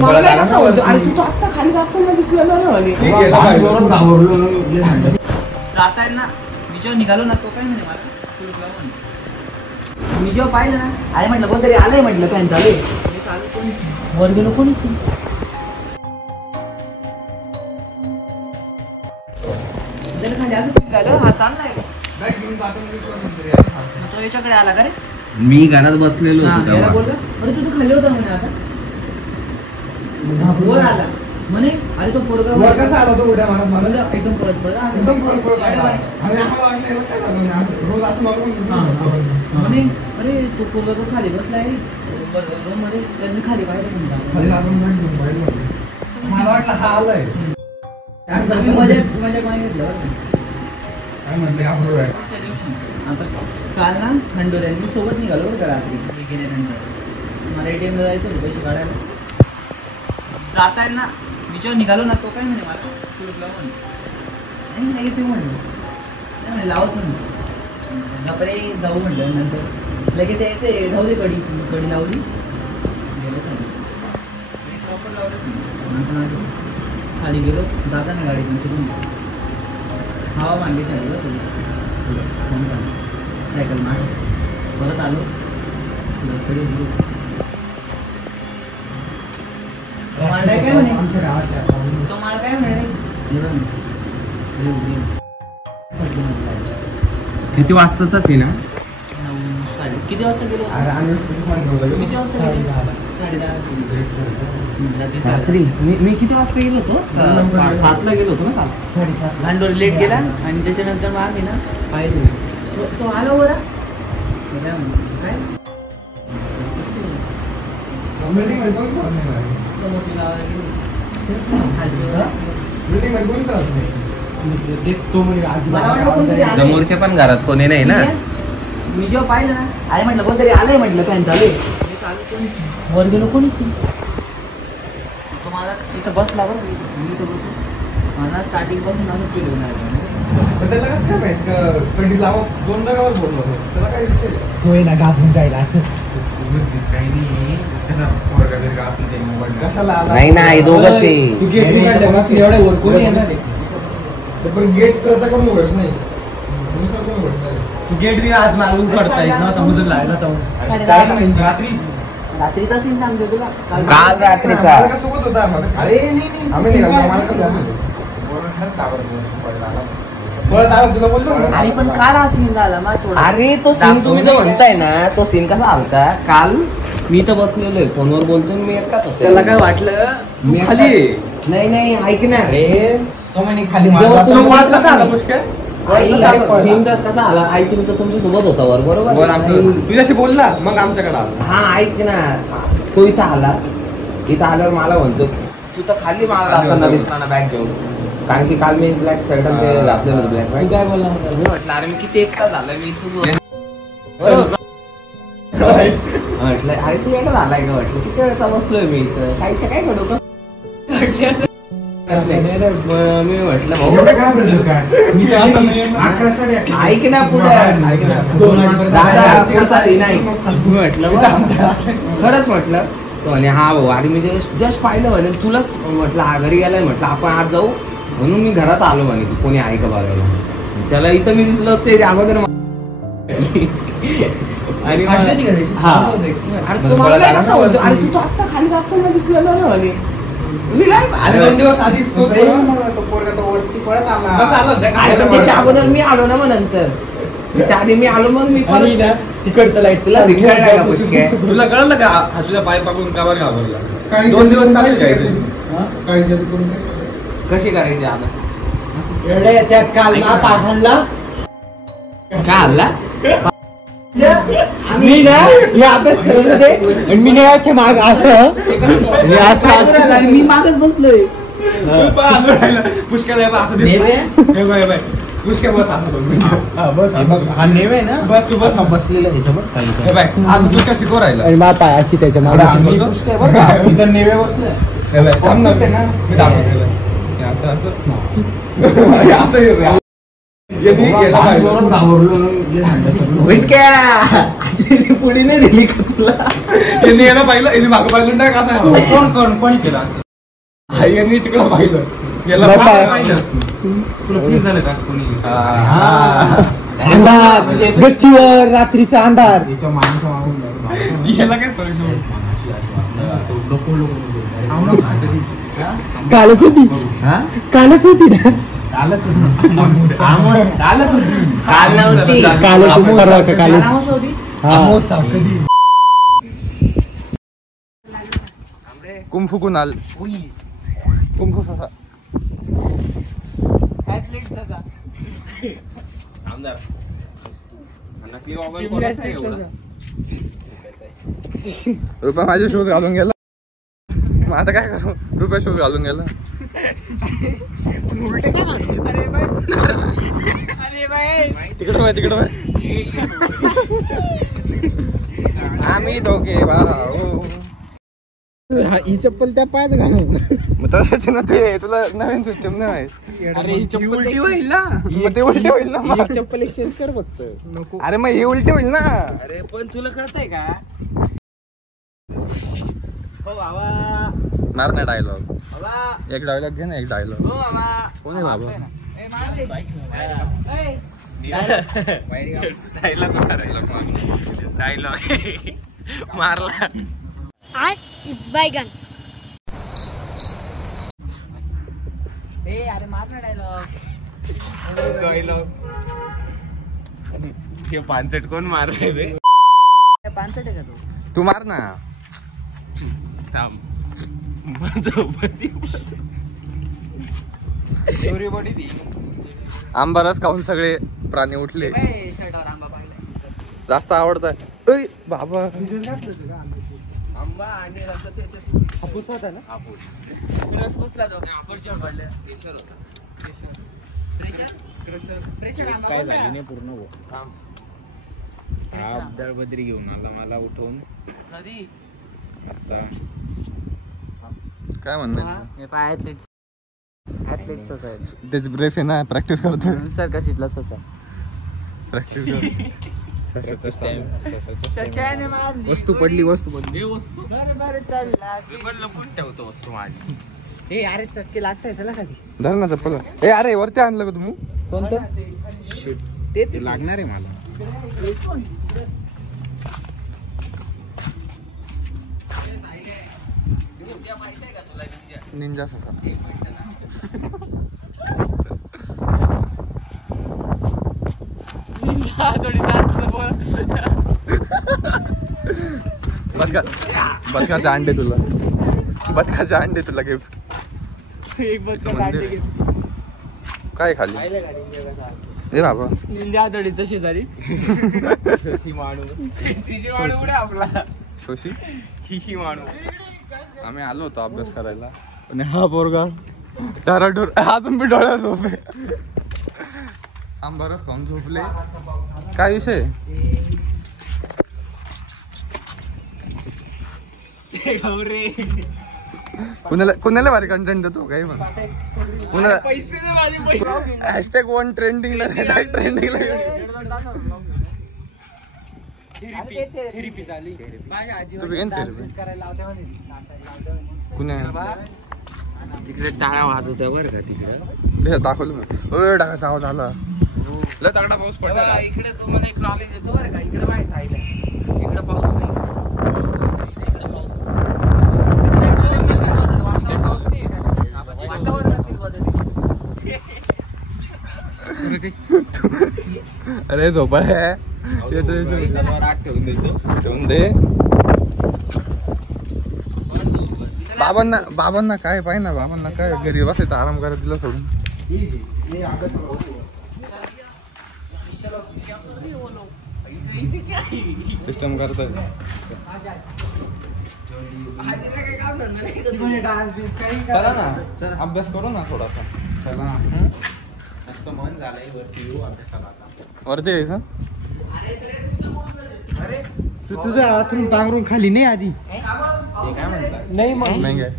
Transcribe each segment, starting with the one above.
मला काय कसं होतं? अरे तू आता खाली जाताना दिसला ना म्हणे. जाताय ना मी जेव्हा निघालो ना तो काय म्हणे मला मी जेव्हा पाहिलं ना अरे म्हटलं कोणतरी आलंय म्हटलं फॅन चालू वर गेलो कोणीच नाही. खाली अजून निघालं हा चाललाय तो याच्याकडे आला का रे. मी घरात बसलेलो होतो बोलला अरे तू खाली होता म्हणे आता वर आला म्हणे अरे तो पोरगा वर कसा आला तो उड्या मारत मला एकदम पळत आला आणि आम्हाला वाटलं याला काय झालं रोज असं मारून म्हणे अरे तो पोरगा तो खाली बसला आहे रूम मध्ये तर मी खाली पाहिलं खाली लागून मला वाटलं हा आलाय मजा काय घेतलं काय म्हणते आता काल ना खंडोऱ्यांनी सोबत निघालो बरं का रात्री गेल्यानंतर मला ATM ला जायचं होतं पैसे काढायला जाताय ना मी जेव्हा निघालो ना तो काय म्हणे मला नाही लगेच येऊ म्हणलं नाही म्हणे लावच म्हणलं बापरे जाऊ म्हटलं नंतर लगेच यायचं जाऊ दे कडी लावली गेलो खाली प्रॉपर लावलं खाली गेलो जाताना गाडी तुमची हवा मांडली खाली सायकल मार परत आलो काय म्हणे तो मला काय म्हणे किती वाजताचा सीन हा? किती वाजता गेलो किती वाजता गेलो 10:30 रात्री मी किती वाजता गेलो होतो 7ला गेलो होतो ना काल 7:30 भांडोर लेट गेला आणि त्याच्यानंतर मग आम्ही ना पाहिजे तो आलो बरं काय समोरची गावाला गेलो समोरच्या पण घरात कोणी नाही ना. मी जेव्हा पाहिलं ना अरे म्हटलं कोणतरी आलंय म्हटलं फॅन चालू वर गेलो कोणीच नाही. तो मला इथं बसला बरं मी इथं बसलो मला स्टार्टिंग पासून असं फील होणार त्याला कसं काय माहित कधी लावा 2दा गावात बोललो त्याला काय विषय तो ना गाभून जायला असं काही नाही कशाला आला नाही नाही दोघंच आहे. एवढ्या वर कोणी येणार पण गेट करता कोण उघडत नाही गेट बी आज मागून करता येत नव्हता मुजूर लागला रात्रीचा सीन सांगतो तुला काल रात्रीचा सोबत होता अरे नाही आम्ही तुला बोललो अरे पण काल हा सीन झाला अरे तो सीन तुम्ही जो म्हणताय ना तो सीन कसा आलता काल मी तर बसलेलो आहे फोनवर बोलतो मी एकटाच होतो. त्याला काय वाटलं मी खाली नाही ऐक ना तो म्हणे खाली कसा आला पुष्कळ सीन कसा आला आय थिंक तो तुमच्या सोबत होता बरोबर तुझ्याशी बोलला मग आमच्याकडे आला. हा ऐक ना तो इथं आल्यावर मला म्हणतो तू तर खाली मला जाताना दिसला ना बॅग घेऊन कारण की काल मी ब्लॅक शर्ट आणि ते घातलेलं होतं ब्लॅक काय बोला मी म्हटलं अरे मी किती एकटा झालं मी इथं म्हटलं अरे तू एकटा झालाय का म्हटलं किती वेळचा बसलोय मी इथं काहीच्या काय करू का मी म्हटलं ऐक ना पुढे म्हटलं खरंच म्हटलं आणि हा भाऊ आणि मी जस्ट पाहिलं म्हणे तुलाच म्हटलं हा घरी गेलाय म्हटलं आपण आज जाऊ म्हणून मी घरात आलो म्हणे कोणी आहे का बघायला त्याला इथं मी दिसलं ते अगोदर आणि हा अरे तो मला काय कसं म्हणतो अरे तू आता खाली जाताना दिसला ना म्हणे मी नाही 2 दिवस आधी त्याच्या अगोदर मी आलो ना मग नंतर त्याच्या आधी मी आलो मग मी तिकडचं लाईट तुला तुला कळलं का तुझ्या पाय पाकून कावर घाबरला 2 दिवस चालेल काय कशी करायची आता त्या काल पाठांना काय हल्ला मी ना हे अभ्यास करत होते आणि मी याच्या माग असं मी मागच बसलोय पुष्कळ पुष्कळ बस बस हा नेवे ना बस तू बस बसलेला पुष्कळ शिकव राहिला आणि मा पाय अशी त्याच्या मागे नेवे बसले मी दाखवतो असं यांनी गेला पाहिजे. पुढे नाही दिली का तुला? यांनी याला पाहिलं, यांनी मागं पाहिलं नाही का नाही? कोणी केलं असं? हा, यांनी तिकडं पाहिलं, याला पाहिलं. तुला फील झालं का असं कोणी? अंधार गच्चीवर रात्रीचा अंधार. याला काय फरक नाही. कालच होती कालच होती ना काल नव्हती. कालच होती परवा का कालच कधी कुंफू कुणाल कुंफू ससा आमदार नकली रुपया माझे शूज घालून गेला. मग आता काय करू? रुपया शूज घालून गेला. तिकडं बाय तिकडं बाय. आम्ही दोघे भाऊ. ही चप्पल त्या पायात घालून मग तसंच ना ते. तुला नवीन सिस्टम नाही माहित. अरे ही चप्पल होईल ना मग ते उलटे होईल ना मग. चप्पल एक्सचेंज कर फक्त नको. अरे मग हे उलटे होईल ना. अरे पण तुला कळतंय का? हो बाबा मार ना डायलॉग. बाबा एक डायलॉग घे ना. एक डायलॉग. हो बाबा. कोण आहे बाबा? डायलॉग मारला. बैगन अरे मार ना डायलॉग. हे पानसट कोण मारले रे? पानसट आहे का तू मार ना. थांब. आंबा रस खाऊन सगळे प्राणी उठले. शर्टावर आंबा पाहिजे. जास्त आवडताय बाबा. आंबा आणि रसाच्या ह्याच्यात हापूस होता ना. हापूस. रस पुसला तो हापूस पडले. केशर होता. प्रेशर आंबा काय पडला. झाली नाही पूर्ण भाऊ. थांब. दळबद्री घेऊन आला मला उठवून. कधी? आता काय म्हणणं हे पाय ऍथलीटच आहे. त्याची ब्रेस आहे ना. प्रॅक्टिस करतोय. सर का शितलाच असा प्रॅक्टिस वस्तू पडली वस्तू हे वस्तू बरं चालला. मी पण लपून ठेवतो वस्तू माझी. हे अरे चटके लागताय चला खाली. धर ना चप्पल. ए अरे वरती आणलं का तुम्ही? कोणतं तेच लागणार आहे मला. निंजा ससा. बदकाचे अंडे तुला. बदकाचे अंडे तुला गिफ्ट. काय खाली? ए बाबा निंजा आठवडीचा शेजारी. शशी माणू कुठे आपला? शोशी शिशी माणू. आम्ही आलो होतो अभ्यास करायला आणि हा पोरगा डराडोर अजून बी डोळ्यात झोपे. आंबारस खाऊन झोपले. काय विषय? कुणाला भारी कंटेंट देतो काही पण. कुणाला हॅशटॅग वन ट्रेंडिंगला ट्रेंडिंगला. थेरपी झाली. तुम्ही घेऊन थेरपी कुणा तिकडे टाळा वाहत होत्या बरं का तिकडं. दाखवलं मी. टाकायचा आवाज आला. लय तगडा पाऊस पडला. इकडे तो मला एक नॉलेज येतो बरं का. इकडे माहिती आहे इकडे पाऊस नाही. इकडे पाऊस वातावरणातील बदल. अरे झोपा आहे आत ठेवून देतो. ठेवून दे. बाबांना काय पाहिजे ना. बाबांना काय घरी बसायचं आराम करा. तिला सोडून सिस्टम करताय. चला ना अभ्यास करू ना थोडासा. चला मस्त मन झालंय. वरती येऊ अभ्यासाला आता. वरती यायचं. तू तुझं आतून पांघरून खाली नाही आधी. ते काय म्हणतात? नाही मग नाही काय?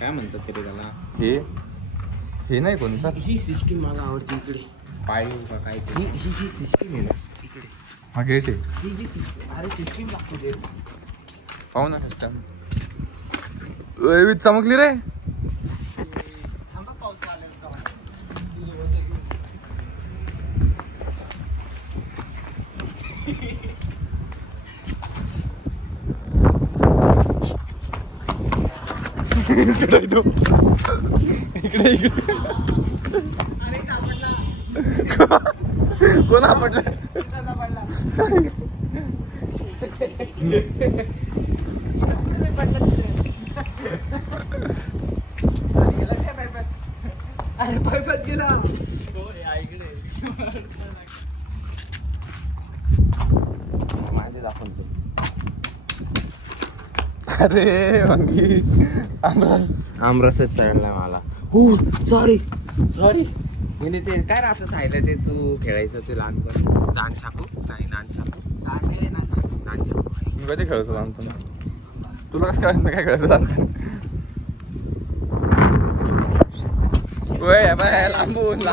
काय म्हणतात तरी त्याला. हे नाही कोणचा. ही सिस्टीम मला आवडते इकडे. पाळीव का काय ही जी सिस्टीम आहे ना इकडे हा गेट आहे ही जी अरे सिस्टीम लागतो ते पाहू ना सिस्टम चमकली रे इकडे इकडे कोण आपटलं अरे पायपात गेला माझे दाखवतो अरे वांगी आमरसच चढला मला हो सॉरी म्हणजे ते काय राहतं सायला ते तू खेळायचं ते लहानपणी दान छापू नाही नान छापू नान छापू मी कधी खेळायचो लहानपणी तुला कसं कळायचं काय खेळायचं लहानपणी लांबून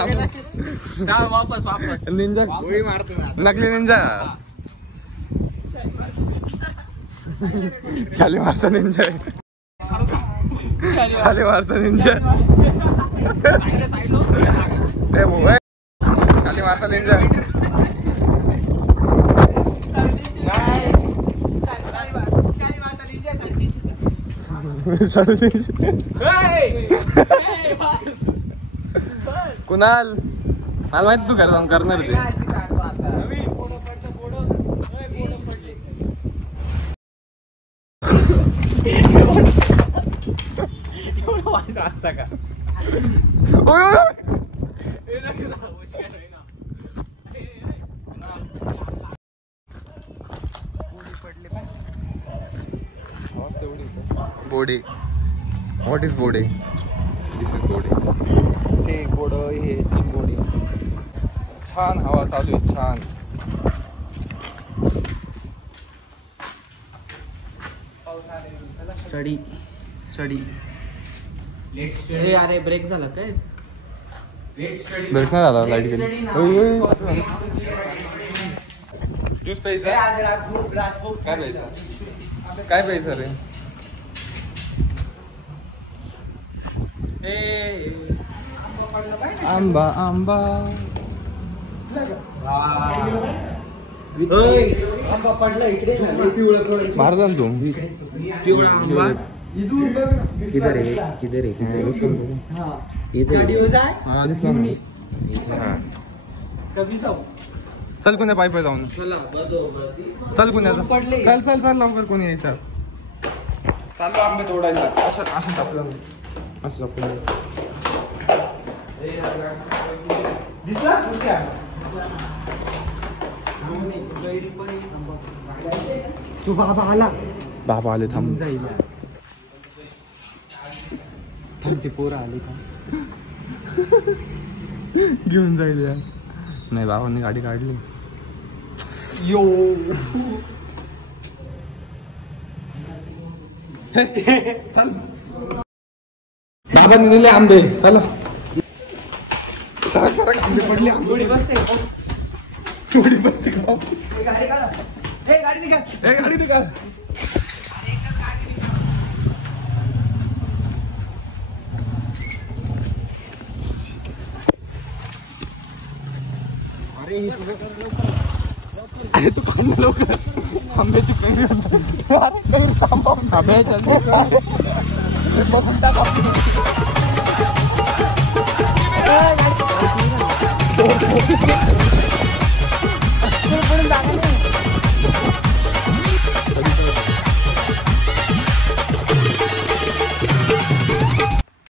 वापस निंजा गोळी मारतो नकली निंजा शालीमारचा निंजा शालीमारचा निंजा शालीमारचा निंजा साडेतीनशे कुणाल मला माहिती तू घरात करणार ते बोडे व्हॉट इज बोडे दिस इज बोडे ते बोड हे तीन बोडे छान हवा चालू आहे छान स्टडी अरे ब्रेक झाला काय ब्रेक नाही झाला लाईट गेली ज्यूस प्यायचा काय प्यायचं काय प्यायचं रे आंबा आंबा मारता ना तू पिवळा आंबा किधर है चल कुण्या पाय पाय जाऊन चल कुण्याचा चल चल चल लवकर कोणी यायचं चाललो आंबे तोडायला असं असं चपलं असं चपलं तू बाबा आला बाबा आले थांब जाईल ते पोरं आले का घेऊन जाईल यार नाही बाबांनी गाडी काढली यो चल बाबांनी दिले आंबे चला सरक सरक आंबे पडले आंबे थोडी बसते का गाडी निघा अरे तू कोण लवकर आंब्याची पेरी अबे चल पुढे जागा